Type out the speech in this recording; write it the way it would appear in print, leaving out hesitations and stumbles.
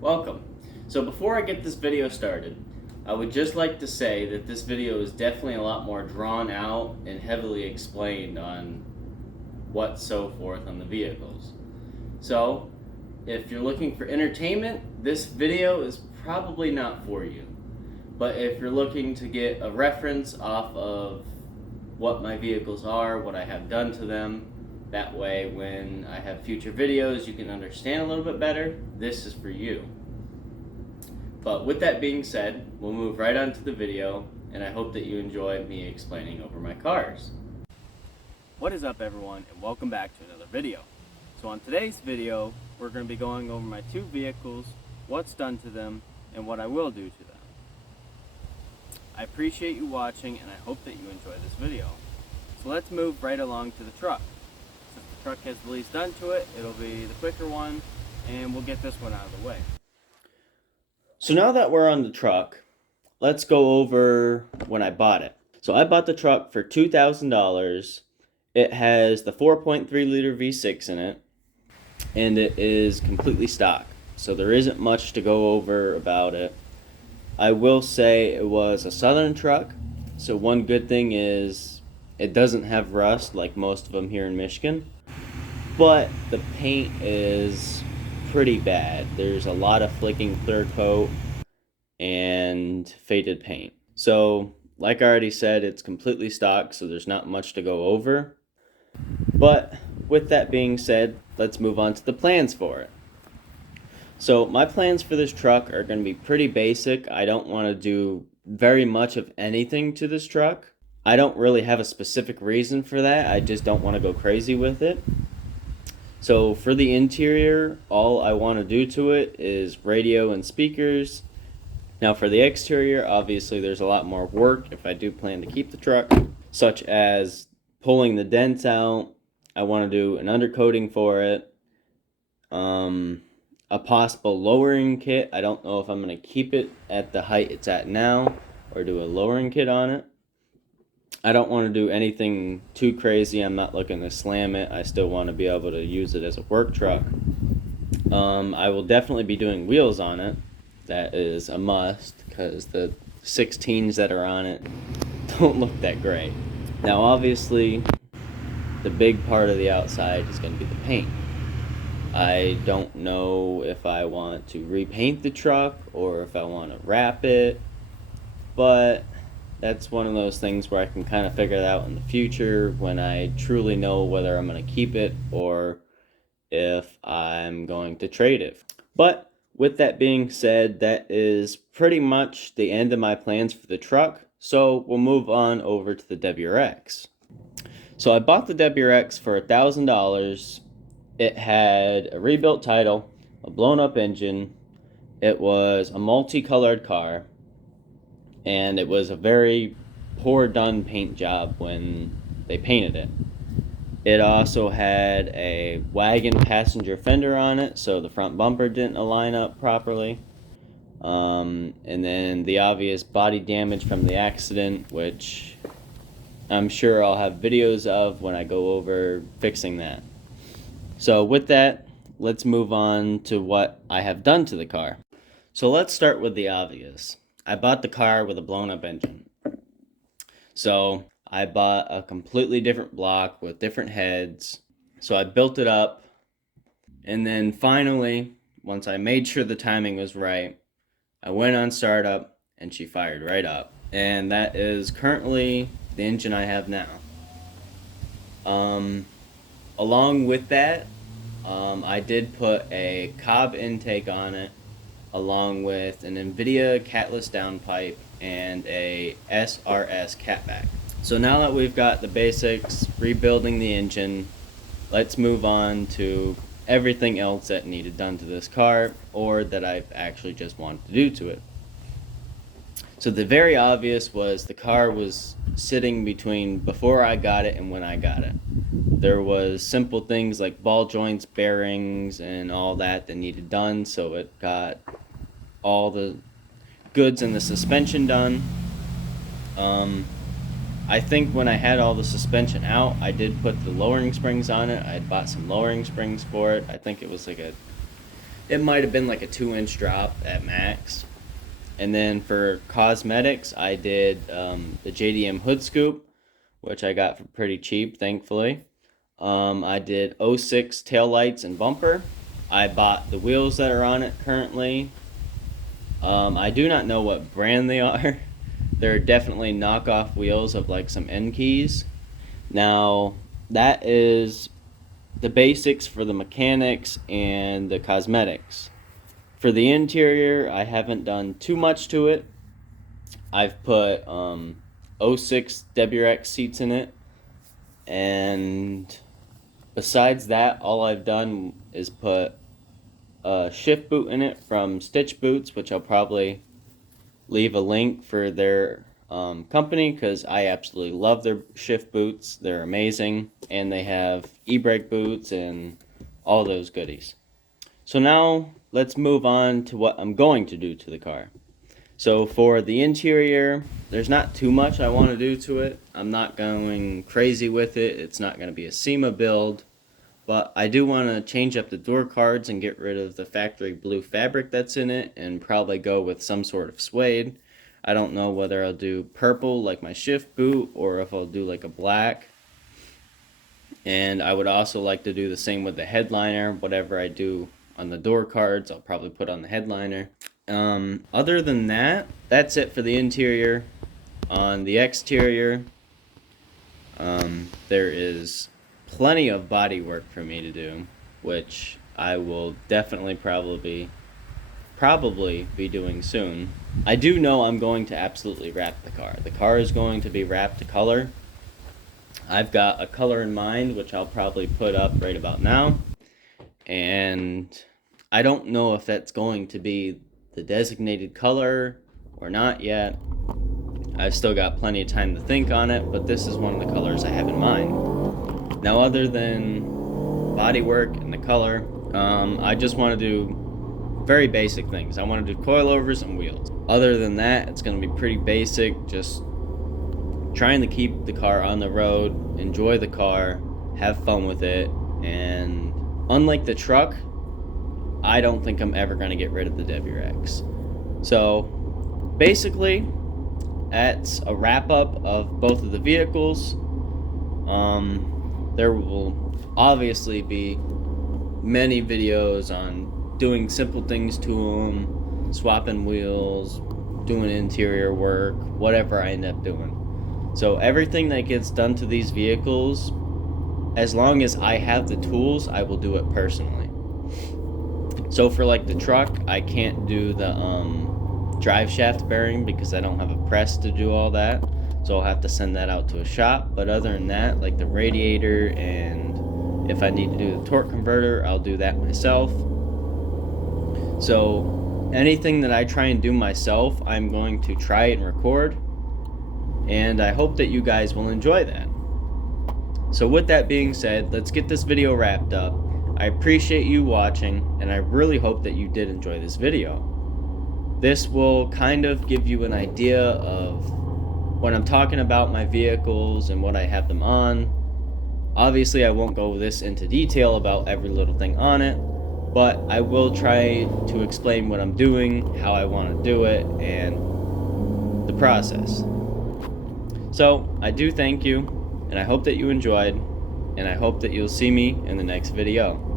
Welcome. So before I get this video started, I would just like to say that this video is definitely a lot more drawn out and heavily explained on what's so forth on the vehicles. So if you're looking for entertainment, this video is probably not for you. But if you're looking to get a reference off of what my vehicles are, what I have done to them, that way when I have future videos you can understand a little bit better, this is for you. But with that being said, we'll move right on to the video, and I hope that you enjoy me explaining over my cars. What is up everyone, and welcome back to another video. So on today's video, we're going to be going over my two vehicles, what's done to them, and what I will do to them. I appreciate you watching, and I hope that you enjoy this video. So let's move right along to the truck. Since the truck has the least done to it, it'll be the quicker one, and we'll get this one out of the way. So now that we're on the truck, let's go over when I bought it. So I bought the truck for $2,000. It has the 4.3 liter V6 in it, and it is completely stock. So there isn't much to go over about it. I will say it was a Southern truck, so one good thing is it doesn't have rust like most of them here in Michigan, but the paint is pretty bad. There's a lot of flicking clear coat and faded paint. So like I already said, it's completely stock, so there's not much to go over. But with that being said, let's move on to the plans for it. So my plans for this truck are going to be pretty basic. I don't want to do very much of anything to this truck. I don't really have a specific reason for that. I just don't want to go crazy with it. So for the interior, all I want to do to it is radio and speakers. Now for the exterior, obviously there's a lot more work if I do plan to keep the truck, such as pulling the dents out. I want to do an undercoating for it. A possible lowering kit. I don't know if I'm going to keep it at the height it's at now or do a lowering kit on it. I don't want to do anything too crazy. I'm not looking to slam it. I still want to be able to use it as a work truck. I will definitely be doing wheels on it. That is a must because the 16s that are on it don't look that great. Now obviously the big part of the outside is going to be the paint. I don't know if I want to repaint the truck or if I want to wrap it, but that's one of those things where I can kind of figure it out in the future when I truly know whether I'm going to keep it or if I'm going to trade it. But with that being said, that is pretty much the end of my plans for the truck, so we'll move on over to the WRX. So I bought the WRX for $1,000. It had a rebuilt title, a blown up engine, it was a multicolored car, and it was a very poor done paint job when they painted it. It also had a wagon passenger fender on it, so the front bumper didn't align up properly. And then the obvious body damage from the accident, which I'm sure I'll have videos of when I go over fixing that. So with that, let's move on to what I have done to the car. So let's start with the obvious. I bought the car with a blown up engine. So I bought a completely different block with different heads. So I built it up. And then finally, once I made sure the timing was right, I went on startup and she fired right up. And that is currently the engine I have now. Along with that, I did put a Cobb intake on it, along with an NVIDIA catless downpipe and a SRS catback. So now that we've got the basics, rebuilding the engine, let's move on to everything else that needed done to this car or that I've actually just wanted to do to it. So the very obvious was the car was sitting between before I got it and when I got it. There was simple things like ball joints, bearings, and all that needed done, so it got all the goods in the suspension done. I think when I had all the suspension out, I did put the lowering springs on it. I had bought some lowering springs for it. I think it was like a it might have been like a 2-inch drop at max. And then for cosmetics, I did the JDM hood scoop, which I got for pretty cheap, thankfully. I did 06 taillights and bumper. I bought the wheels that are on it currently. I do not know what brand they are. They're definitely knockoff wheels of like some N keys. Now, that is the basics for the mechanics and the cosmetics. For the interior, I haven't done too much to it. I've put 06 ebrake seats in it, and besides that, all I've done is put a shift boot in it from Stitch Boots, which I'll probably leave a link for their company because I absolutely love their shift boots. They're amazing, and they have ebrake boots and all those goodies. So now let's move on to what I'm going to do to the car. So for the interior, there's not too much I want to do to it. I'm not going crazy with it. It's not going to be a SEMA build, but I do want to change up the door cards and get rid of the factory blue fabric that's in it and probably go with some sort of suede. I don't know whether I'll do purple like my shift boot or if I'll do like a black. And I would also like to do the same with the headliner. Whatever I do on the door cards, I'll probably put on the headliner. Other than that, that's it for the interior. On the exterior, there is plenty of body work for me to do, which I will definitely probably be doing soon. I do know I'm going to absolutely wrap the car. The car is going to be wrapped to color. I've got a color in mind, which I'll probably put up right about now. And I don't know if that's going to be the designated color or not yet. I've still got plenty of time to think on it, but this is one of the colors I have in mind. Now, other than bodywork and the color, I just want to do very basic things. I want to do coilovers and wheels. Other than that, it's going to be pretty basic, just trying to keep the car on the road, enjoy the car, have fun with it, and unlike the truck, I don't think I'm ever going to get rid of the ebrake's. So, basically, that's a wrap-up of both of the vehicles. There will obviously be many videos on doing simple things to them, swapping wheels, doing interior work, whatever I end up doing. So everything that gets done to these vehicles, as long as I have the tools, I will do it personally. So for like the truck, I can't do the drive shaft bearing because I don't have a press to do all that. So I'll have to send that out to a shop. But other than that, like the radiator and if I need to do the torque converter, I'll do that myself. So anything that I try and do myself, I'm going to try and record. And I hope that you guys will enjoy that. So with that being said, let's get this video wrapped up. I appreciate you watching, and I really hope that you did enjoy this video. This will kind of give you an idea of when I'm talking about my vehicles and what I have them on. Obviously, I won't go this into detail about every little thing on it, but I will try to explain what I'm doing, how I want to do it, and the process. So, I do thank you, and I hope that you enjoyed, and I hope that you'll see me in the next video.